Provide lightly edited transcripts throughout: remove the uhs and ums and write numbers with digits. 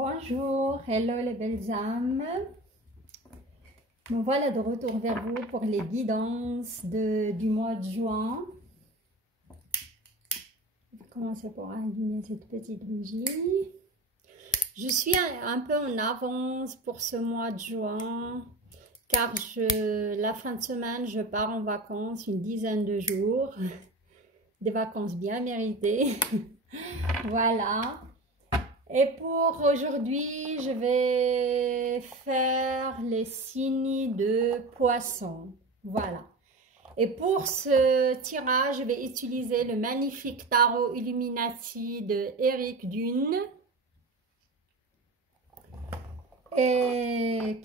Bonjour, hello les belles âmes. Me voilà de retour vers vous pour les guidances du mois de juin. Je vais commencer par allumer cette petite bougie. Je suis un peu en avance pour ce mois de juin car la fin de semaine, je pars en vacances une dizaine de jours. Des vacances bien méritées. Voilà. Et pour aujourd'hui, je vais faire les signes de poisson. Voilà. Et pour ce tirage, je vais utiliser le magnifique tarot Illuminati de Eric Dune. Et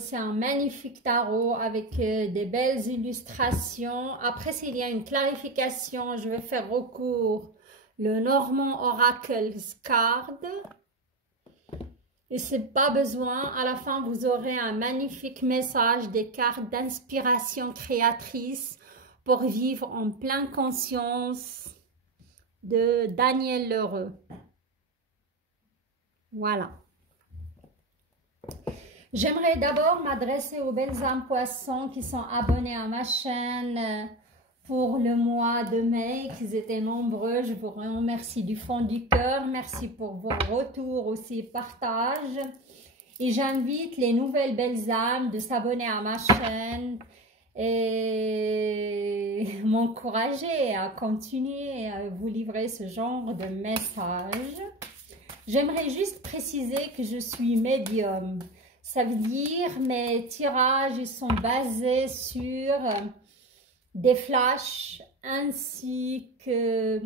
c'est un magnifique tarot avec des belles illustrations. Après, s'il y a une clarification, je vais faire recours le Normand Oracle Card. Et c'est pas besoin, à la fin vous aurez un magnifique message des cartes d'inspiration créatrice pour vivre en pleine conscience de Daniel L'Heureux. Voilà. J'aimerais d'abord m'adresser aux belles âmes poissons qui sont abonnés à ma chaîne pour le mois de mai, qu'ils étaient nombreux. Je vous remercie du fond du cœur. Merci pour vos retours aussi, partage. Et j'invite les nouvelles belles âmes de s'abonner à ma chaîne et m'encourager à continuer à vous livrer ce genre de messages. J'aimerais juste préciser que je suis médium. Ça veut dire mes tirages ils sont basés sur des flashs ainsi que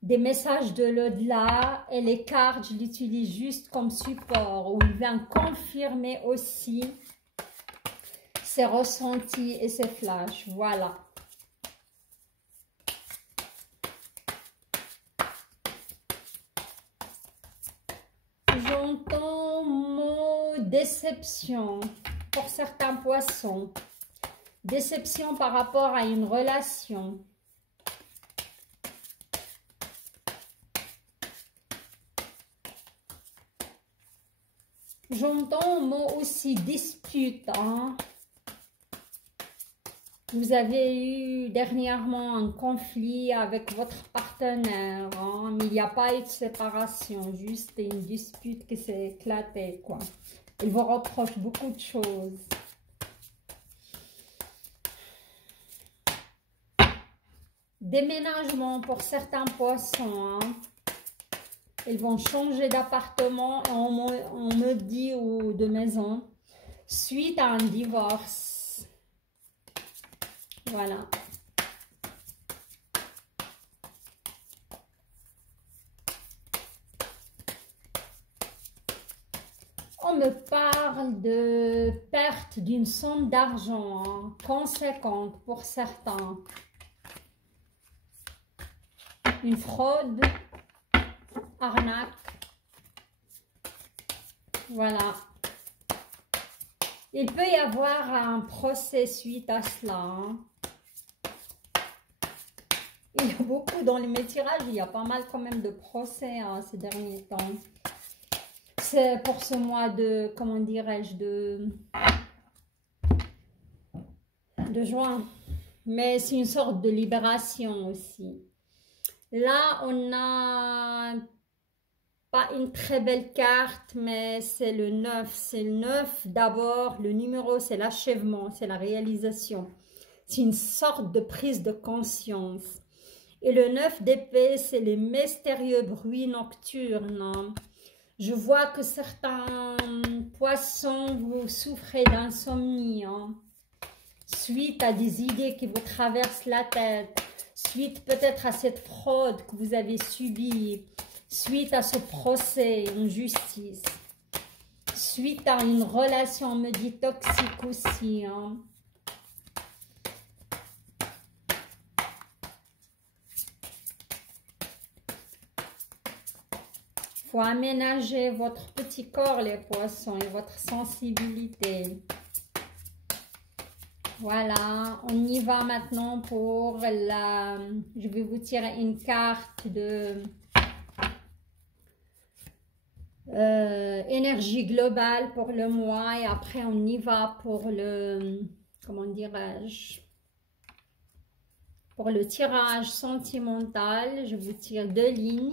des messages de l'au-delà, et les cartes je l'utilise juste comme support où il vient confirmer aussi ses ressentis et ses flashs. Voilà. J'entends mot déception pour certains poissons. Déception par rapport à une relation. J'entends mot aussi dispute. Hein. Vous avez eu dernièrement un conflit avec votre partenaire, hein, mais il n'y a pas eu de séparation, juste une dispute qui s'est éclatée, quoi. Il vous reproche beaucoup de choses. Déménagement pour certains poissons. Hein. Ils vont changer d'appartement, on me dit, ou de maison, suite à un divorce. Voilà. On me parle de perte d'une somme d'argent hein, conséquente pour certains. Une fraude, arnaque. Voilà. Il peut y avoir un procès suite à cela. Hein. Il y a beaucoup dans mes tirages, il y a pas mal quand même de procès hein, ces derniers temps. C'est pour ce mois de, comment dirais-je, de juin. Mais c'est une sorte de libération aussi. Là, on n'a pas une très belle carte, mais c'est le 9. C'est le 9 d'abord. Le numéro, c'est l'achèvement, c'est la réalisation. C'est une sorte de prise de conscience. Et le 9 d'épée, c'est les mystérieux bruits nocturnes. Hein. Je vois que certains poissons, vous souffrez d'insomnie, hein, suite à des idées qui vous traversent la tête, suite peut-être à cette fraude que vous avez subie, suite à ce procès en justice, suite à une relation, on me dit, toxique aussi. Hein. Il faut aménager votre petit corps, les poissons, et votre sensibilité. Voilà, on y va maintenant pour la... Je vais vous tirer une carte de énergie globale pour le mois et après on y va pour le, comment dirais-je, pour le tirage sentimental. Je vous tire deux lignes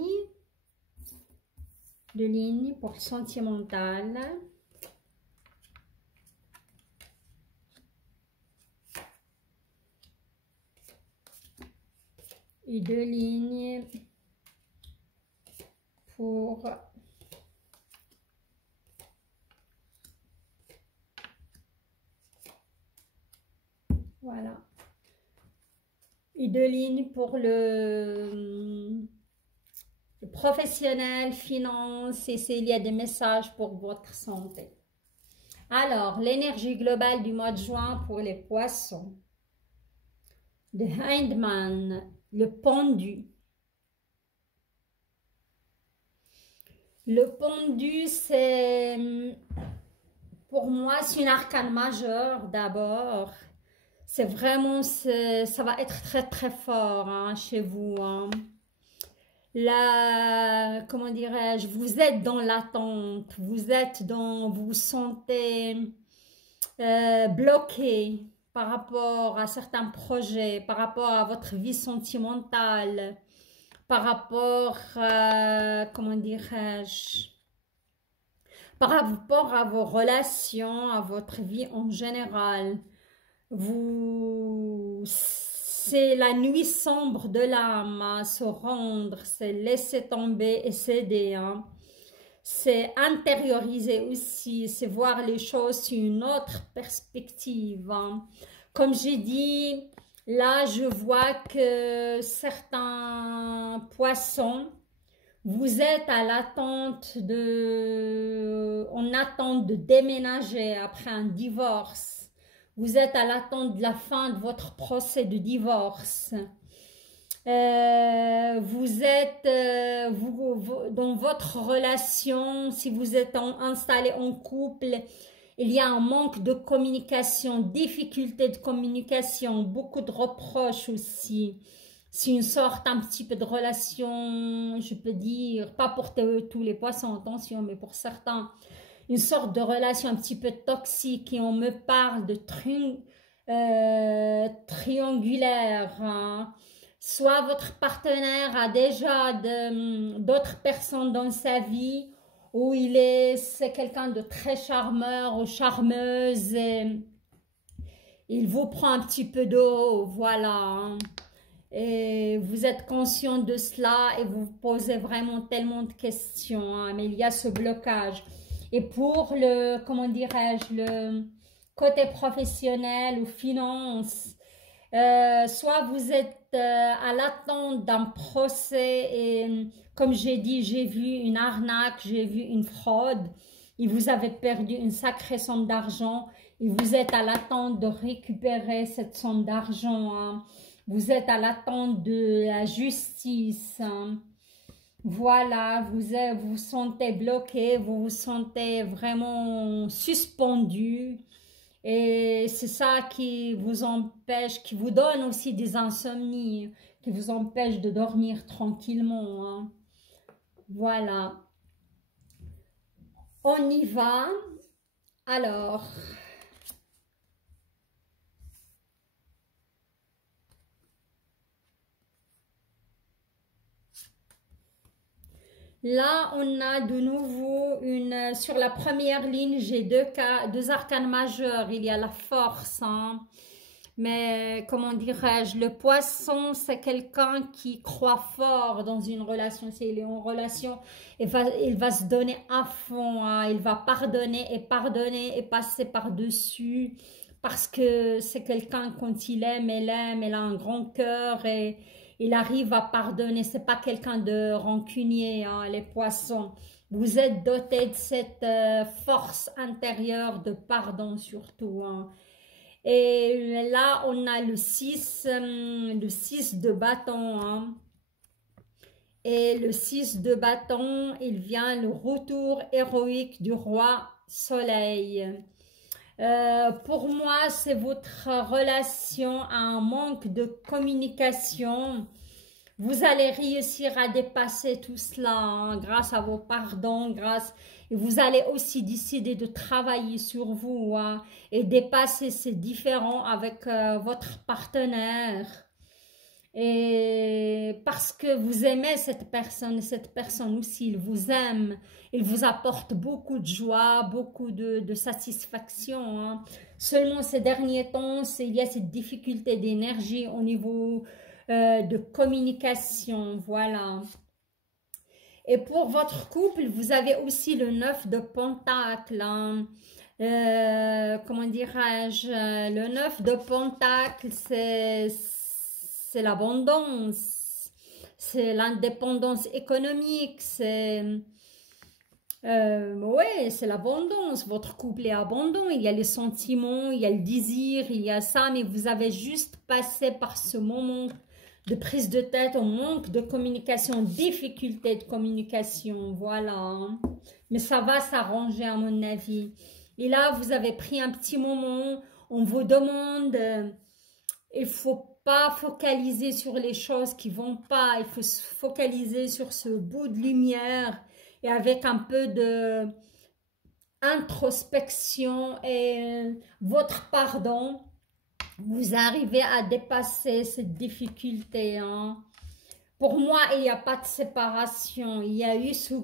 pour le sentimental. Et deux lignes pour voilà. Et deux lignes pour le professionnel, finance, et s'il y a des messages pour votre santé. Alors, l'énergie globale du mois de juin pour les poissons. The Hangman, le pendu. Le pendu, c'est, pour moi, c'est une arcane majeure d'abord. C'est vraiment, ça va être très très fort hein, chez vous. Hein. Là, comment dirais-je, vous êtes dans l'attente, vous vous sentez bloqué par rapport à certains projets, par rapport à votre vie sentimentale, par rapport, comment dirais-je, par rapport à vos relations, à votre vie en général. C'est la nuit sombre de l'âme, hein, se rendre, c'est laisser tomber et céder. Hein. C'est intérioriser aussi, c'est voir les choses sur une autre perspective. Hein. Comme j'ai dit, là je vois que certains poissons, vous êtes à l'attente en attente de déménager après un divorce. Vous êtes à l'attente de la fin de votre procès de divorce. Vous êtes dans votre relation, si vous êtes installé en couple, il y a un manque de communication, difficulté de communication, beaucoup de reproches aussi. C'est une sorte un petit peu de relation, je peux dire, pas pour tous les poissons, attention, mais pour certains, une sorte de relation un petit peu toxique et on me parle de triangulaire. Hein. Soit votre partenaire a déjà d'autres personnes dans sa vie où c'est quelqu'un de très charmeur ou charmeuse et il vous prend un petit peu d'eau, voilà. Hein. Et vous êtes conscient de cela et vous posez vraiment tellement de questions, hein, mais il y a ce blocage. Et pour le, comment dirais-je, le côté professionnel ou finance, soit vous êtes à l'attente d'un procès et comme j'ai dit, j'ai vu une arnaque, j'ai vu une fraude et vous avez perdu une sacrée somme d'argent et vous êtes à l'attente de récupérer cette somme d'argent. Hein. Vous êtes à l'attente de la justice. Hein. Voilà, vous vous sentez bloqué, vous vous sentez vraiment suspendu. Et c'est ça qui vous empêche, qui vous donne aussi des insomnies, qui vous empêche de dormir tranquillement. Hein. Voilà. On y va. Alors... Là, on a de nouveau sur la première ligne, j'ai deux arcanes majeurs. Il y a la force, hein. Mais comment dirais-je, le poisson, c'est quelqu'un qui croit fort dans une relation. S'il est en relation, il va se donner à fond, hein. Il va pardonner et passer par-dessus. Parce que c'est quelqu'un, quand il aime, elle a un grand cœur et il arrive à pardonner. C'est pas quelqu'un de rancunier, hein, les poissons. Vous êtes doté de cette force intérieure de pardon surtout. Hein. Et là, on a le 6 de bâton. Hein. Et le 6 de bâton, il vient le retour héroïque du roi soleil. Pour moi, c'est votre relation à un manque de communication. Vous allez réussir à dépasser tout cela hein, grâce à vos pardons, et vous allez aussi décider de travailler sur vous hein, et dépasser ces différends avec votre partenaire. Et parce que vous aimez cette personne aussi, il vous aime, il vous apporte beaucoup de joie, beaucoup de satisfaction. Hein. Seulement ces derniers temps, il y a cette difficulté d'énergie au niveau de communication, voilà. Et pour votre couple, vous avez aussi le 9 de Pentacle. Hein. Comment dirais-je? Le 9 de Pentacle, c'est l'abondance, c'est l'indépendance économique, ouais, c'est l'abondance. Votre couple est abondant, il y a les sentiments, il y a le désir, il y a ça, mais vous avez juste passé par ce moment de prise de tête, au manque de communication, difficulté de communication, voilà. Hein. Mais ça va s'arranger à mon avis. Et là, vous avez pris un petit moment, on vous demande, il faut pas focaliser sur les choses qui vont pas, il faut se focaliser sur ce bout de lumière et avec un peu de introspection et votre pardon, vous arrivez à dépasser cette difficulté. Hein. Pour moi, il n'y a pas de séparation. Il y a eu ce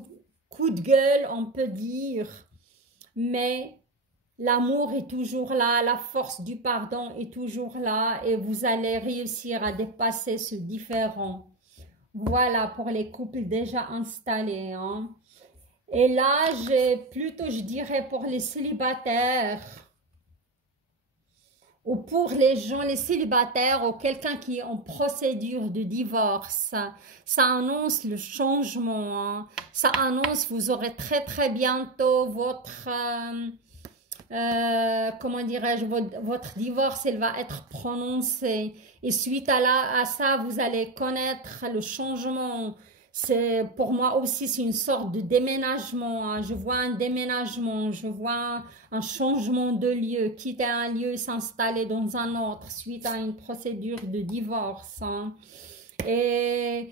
coup de gueule, on peut dire, mais l'amour est toujours là, la force du pardon est toujours là et vous allez réussir à dépasser ce différend. Voilà pour les couples déjà installés. Hein. Et là, je dirais pour les célibataires, ou pour les gens, les célibataires ou quelqu'un qui est en procédure de divorce, ça annonce le changement, hein. Ça annonce vous aurez très bientôt votre, comment dirais-je, votre divorce, il va être prononcé. Et suite à ça, vous allez connaître le changement. Pour moi aussi, c'est une sorte de déménagement. Hein. Je vois un déménagement, je vois un changement de lieu, quitter un lieu et s'installer dans un autre suite à une procédure de divorce. Hein. Et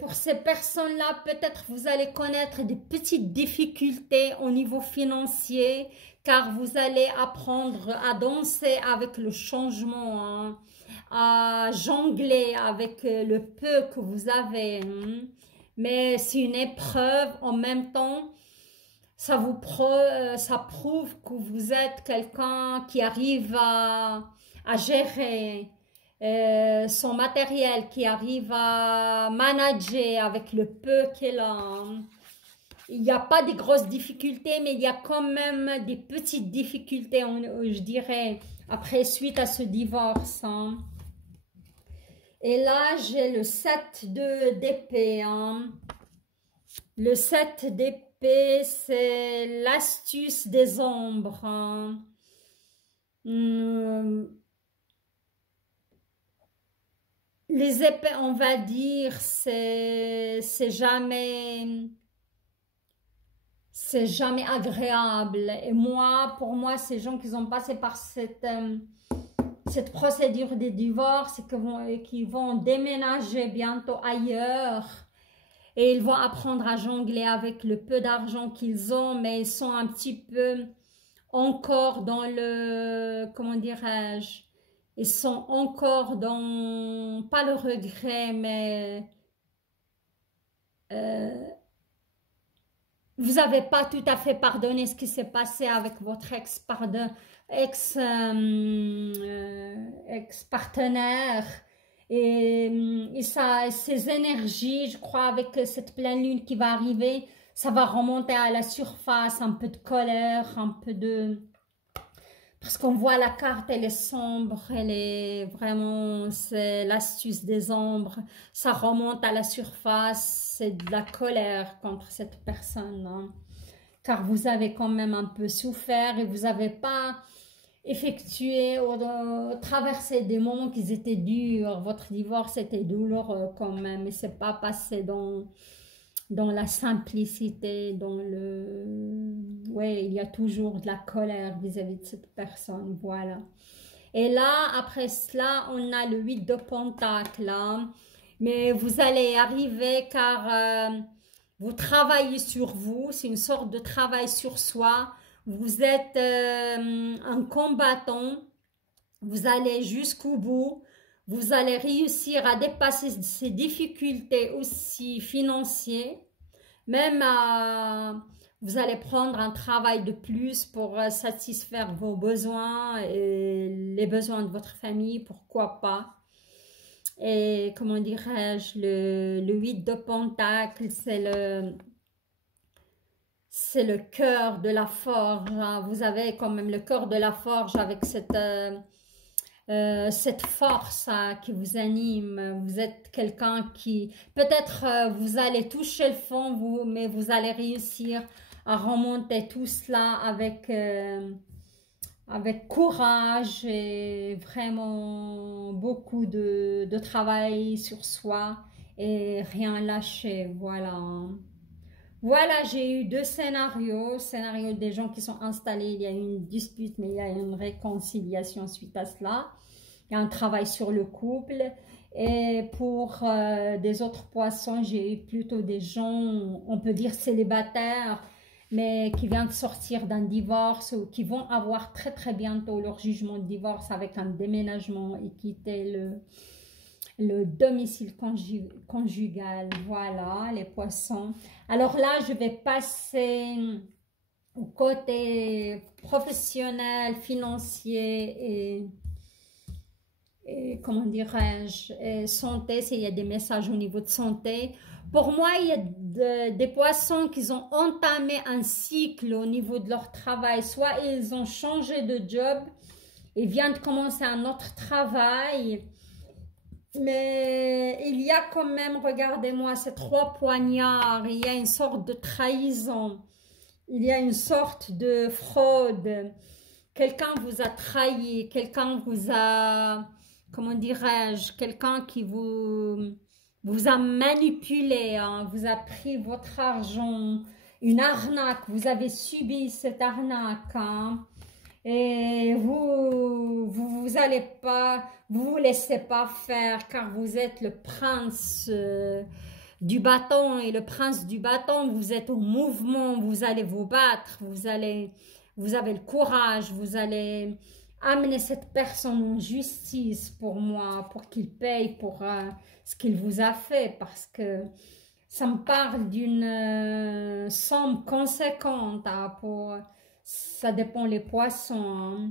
pour ces personnes-là, peut-être vous allez connaître des petites difficultés au niveau financier, car vous allez apprendre à danser avec le changement. Hein. À jongler avec le peu que vous avez. Hein. Mais c'est une épreuve en même temps. Ça prouve que vous êtes quelqu'un qui arrive à gérer son matériel, qui arrive à manager avec le peu qu'il a. Hein. Il n'y a pas de grosses difficultés, mais il y a quand même des petites difficultés, je dirais, après, suite à ce divorce. Hein. Et là, j'ai le 7 d'épée. Hein. Le 7 d'épée, c'est l'astuce des ombres. Hein. Les épées, on va dire, c'est jamais agréable. Et moi, pour moi, ces gens qui ont passé par cette procédure de divorce et qui vont déménager bientôt ailleurs et ils vont apprendre à jongler avec le peu d'argent qu'ils ont, mais ils sont un petit peu encore dans le, comment dirais-je, ils sont encore dans, pas le regret, mais vous n'avez pas tout à fait pardonné ce qui s'est passé avec votre ex-partenaire. Et ça, ces énergies, je crois, avec cette pleine lune qui va arriver, ça va remonter à la surface, un peu de colère, un peu de... Parce qu'on voit la carte, elle est sombre, elle est vraiment, c'est l'astuce des ombres. Ça remonte à la surface, c'est de la colère contre cette personne. Hein. Car vous avez quand même un peu souffert et vous n'avez pas effectué ou traversé des moments qui étaient durs. Votre divorce était douloureux quand même, mais c'est pas passé dans la simplicité, dans le... Ouais, il y a toujours de la colère vis-à-vis de cette personne, voilà. Et là, après cela, on a le 8 de Pentacle, là. mais vous allez y arriver car vous travaillez sur vous, c'est une sorte de travail sur soi. Vous êtes un combattant, vous allez jusqu'au bout, vous allez réussir à dépasser ces difficultés aussi financières, même vous allez prendre un travail de plus pour satisfaire vos besoins et les besoins de votre famille, pourquoi pas. Et comment dirais-je, le 8 de Pentacle, c'est le cœur de la forge, hein. Vous avez quand même le cœur de la forge avec cette force hein, qui vous anime. Vous êtes quelqu'un qui, peut-être vous allez toucher le fond, mais vous allez réussir à remonter tout cela avec courage et vraiment beaucoup de travail sur soi et rien lâcher, voilà. Voilà, j'ai eu deux scénarios. Scénario des gens qui sont installés, il y a eu une dispute, mais il y a une réconciliation suite à cela. Il y a un travail sur le couple. Et pour des autres poissons, j'ai eu plutôt des gens, on peut dire célibataires, mais qui viennent de sortir d'un divorce ou qui vont avoir très très bientôt leur jugement de divorce avec un déménagement et quitter le domicile conjugal. Voilà, les poissons. Alors là, je vais passer au côté professionnel, financier et comment dirais-je, santé, s'il y a des messages au niveau de santé. Pour moi, il y a des poissons qui ont entamé un cycle au niveau de leur travail. Soit ils ont changé de job et viennent de commencer un autre travail. Mais il y a quand même, regardez-moi, ces trois poignards, il y a une sorte de trahison, il y a une sorte de fraude. Quelqu'un vous a trahi, quelqu'un vous a, comment dirais-je, quelqu'un qui vous a manipulé, hein, vous a pris votre argent, une arnaque, vous avez subi cette arnaque, hein. Et vous allez pas, vous laissez pas faire car vous êtes le prince du bâton et le prince du bâton, vous êtes au mouvement, vous allez vous battre, vous avez le courage, vous allez amener cette personne en justice pour moi, pour qu'il paye pour ce qu'il vous a fait parce que ça me parle d'une somme conséquente hein, ça dépend les poissons, hein.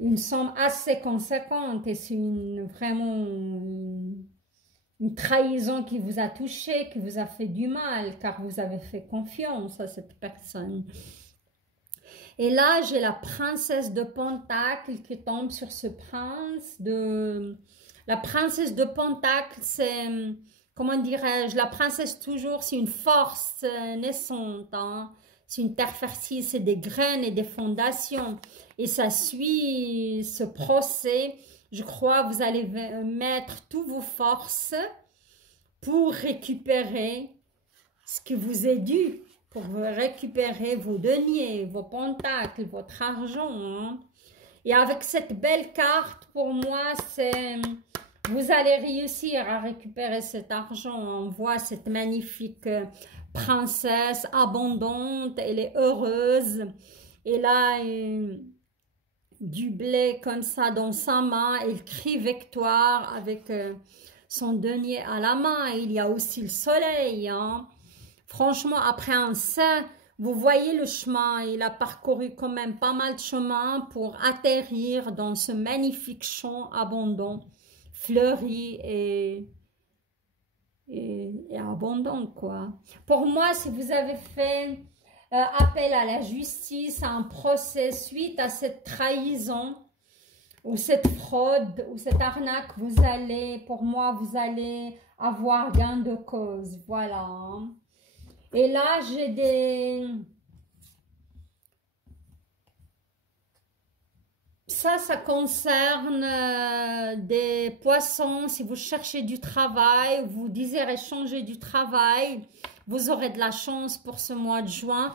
Une somme assez conséquente et c'est vraiment une trahison qui vous a touché, qui vous a fait du mal car vous avez fait confiance à cette personne. Et là, j'ai la princesse de Pentacle qui tombe sur ce prince La princesse de Pentacle, c'est, comment dirais-je, la princesse toujours, c'est une force naissante, hein. C'est une terre fertile, c'est des graines et des fondations. Et ça suit ce procès. Je crois que vous allez mettre toutes vos forces pour récupérer ce qui vous est dû. Pour récupérer vos deniers, vos pentacles, votre argent. Hein. Et avec cette belle carte, pour moi, c'est... Vous allez réussir à récupérer cet argent. On voit cette magnifique... princesse abondante, elle est heureuse, elle a du blé comme ça dans sa main, elle crie victoire avec son denier à la main, il y a aussi le soleil, hein. Franchement, après un saint, vous voyez le chemin, il a parcouru quand même pas mal de chemin pour atterrir dans ce magnifique champ abondant, fleuri et abondant quoi. Pour moi, si vous avez fait appel à la justice, à un procès suite à cette trahison ou cette fraude ou cette arnaque, pour moi, vous allez avoir gain de cause, voilà. Et là, j'ai des... Ça concerne des poissons. Si vous cherchez du travail, vous désirez changer du travail, vous aurez de la chance pour ce mois de juin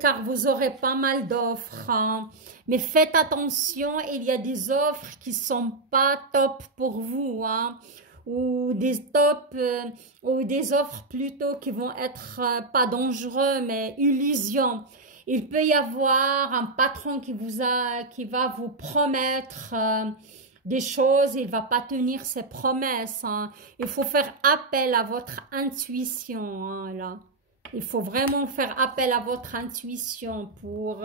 car vous aurez pas mal d'offres. Hein. Mais faites attention, il y a des offres qui sont pas top pour vous. Hein. ou des tops ou des offres plutôt qui vont être pas dangereux mais illusion. Il peut y avoir un patron qui va vous promettre des choses, il va pas tenir ses promesses. Hein. Il faut faire appel à votre intuition. Hein, là. Il faut vraiment faire appel à votre intuition pour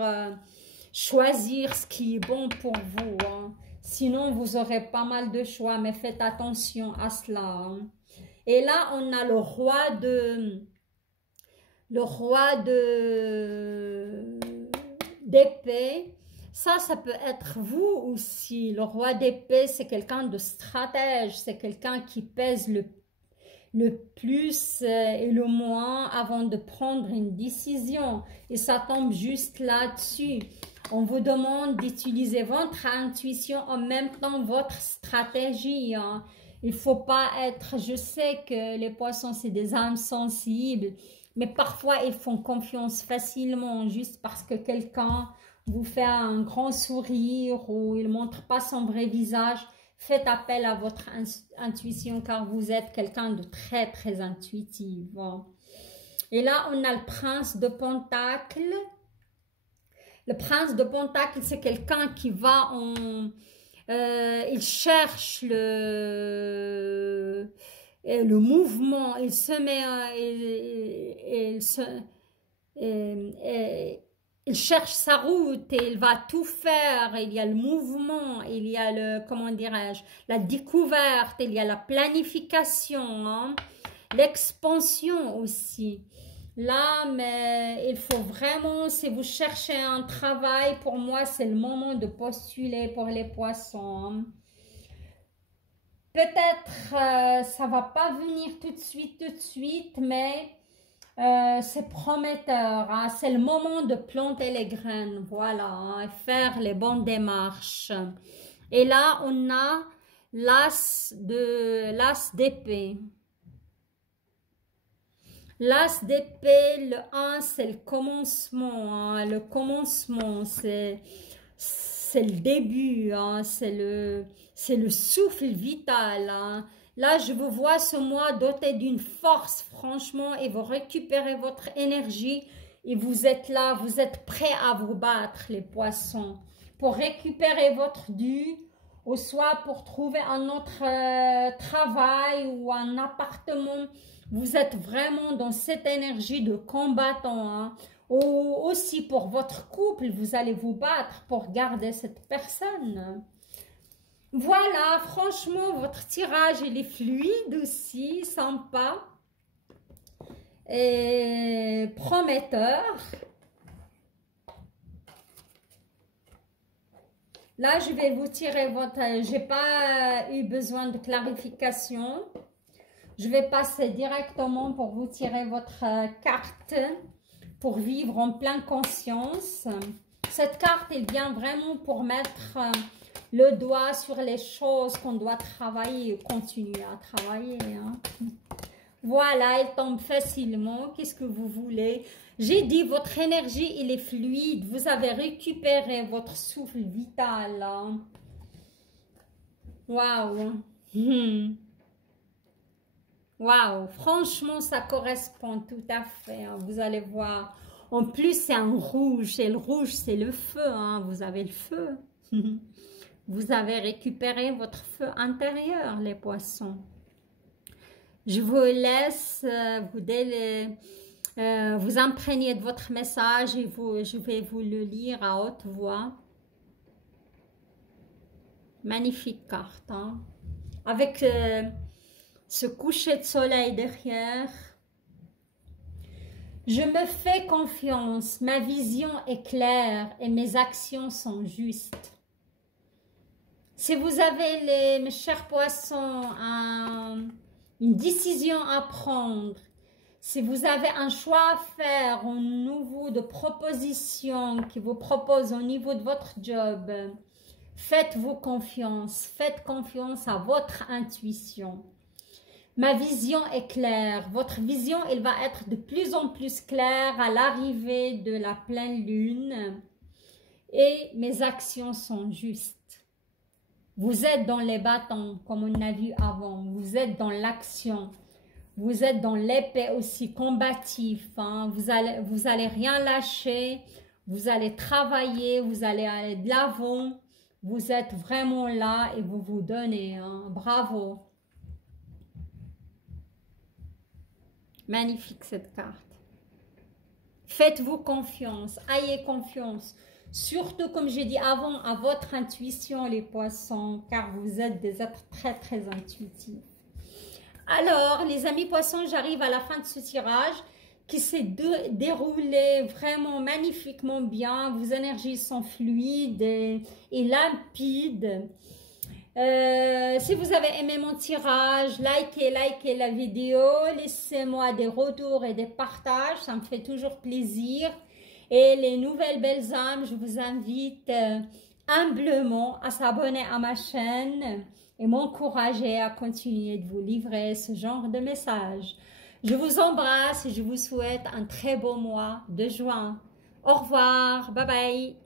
choisir ce qui est bon pour vous. Hein. Sinon, vous aurez pas mal de choix, mais faites attention à cela. Hein. Et là, on a le roi d'épée. Ça peut être vous aussi. Le roi d'épée, c'est quelqu'un de stratège, c'est quelqu'un qui pèse le plus et le moins avant de prendre une décision. Et ça tombe juste là-dessus. On vous demande d'utiliser votre intuition en même temps votre stratégie. Hein. Il ne faut pas être... Je sais que les poissons, c'est des âmes sensibles, mais parfois, ils font confiance facilement juste parce que quelqu'un vous fait un grand sourire ou il ne montre pas son vrai visage. Faites appel à votre intuition car vous êtes quelqu'un de très, très intuitif. Bon. Et là, on a le prince de Pentacles. Le prince de Pentacles, c'est quelqu'un qui va en... il cherche le mouvement, il se met... il cherche sa route et il va tout faire. Il y a le mouvement, il y a le, comment dirais-je, la découverte, il y a la planification, hein, l'expansion aussi. Là, mais il faut vraiment, si vous cherchez un travail, pour moi, c'est le moment de postuler pour les poissons. Hein. Peut-être ça va pas venir tout de suite, mais c'est prometteur. Hein. C'est le moment de planter les graines, voilà, hein, faire les bonnes démarches. Et là, on a l'as d'épée. L'as d'épée, le 1, c'est le commencement. Hein. Le commencement, c'est le début. Hein. C'est le souffle vital. Hein. Là, je vous vois ce mois doté d'une force, franchement, et vous récupérez votre énergie. Et vous êtes là, vous êtes prêts à vous battre, les poissons, pour récupérer votre dû, ou soit pour trouver un autre travail ou un appartement. Vous êtes vraiment dans cette énergie de combattant. Hein. Ou aussi pour votre couple, vous allez vous battre pour garder cette personne. Voilà, franchement, votre tirage, il est fluide aussi, sympa et prometteur. Là, je vais vous tirer votre... J'ai pas eu besoin de clarification. Je vais passer directement pour vous tirer votre carte pour vivre en pleine conscience. Cette carte, elle vient vraiment pour mettre le doigt sur les choses qu'on doit travailler, continuer à travailler. Hein. Voilà, elle tombe facilement. Qu'est-ce que vous voulez? J'ai dit, votre énergie, elle est fluide. Vous avez récupéré votre souffle vital. Hein. Waouh! Waouh, franchement, ça correspond tout à fait. Hein. Vous allez voir. En plus, c'est un rouge. Et le rouge, c'est le feu. Hein. Vous avez le feu. Vous avez récupéré votre feu intérieur, les poissons. Je vous laisse vous imprégner de votre message et je vais vous le lire à haute voix. Magnifique carte. Hein. Avec... ce coucher de soleil derrière. Je me fais confiance, ma vision est claire et mes actions sont justes. Si vous avez, mes chers poissons, une décision à prendre, si vous avez un choix à faire au niveau de propositions qui vous proposent au niveau de votre job, faites-vous confiance, faites confiance à votre intuition. Ma vision est claire. Votre vision, elle va être de plus en plus claire à l'arrivée de la pleine lune. Et mes actions sont justes. Vous êtes dans les bâtons, comme on a vu avant. Vous êtes dans l'action. Vous êtes dans l'épée aussi combatif. Hein. Vous allez rien lâcher. Vous allez travailler. Vous allez aller de l'avant. Vous êtes vraiment là et vous vous donnez. Hein. Bravo. Magnifique cette carte. Faites-vous confiance. Ayez confiance. Surtout, comme j'ai dit avant, à votre intuition, les poissons, car vous êtes des êtres très, très intuitifs. Alors, les amis poissons, j'arrive à la fin de ce tirage qui s'est déroulé vraiment magnifiquement bien. Vos énergies sont fluides et limpides. Si vous avez aimé mon tirage, likez la vidéo. Laissez-moi des retours et des partages. Ça me fait toujours plaisir. Et les nouvelles belles âmes, je vous invite humblement à s'abonner à ma chaîne et m'encourager à continuer de vous livrer ce genre de messages. Je vous embrasse et je vous souhaite un très beau mois de juin. Au revoir, bye bye.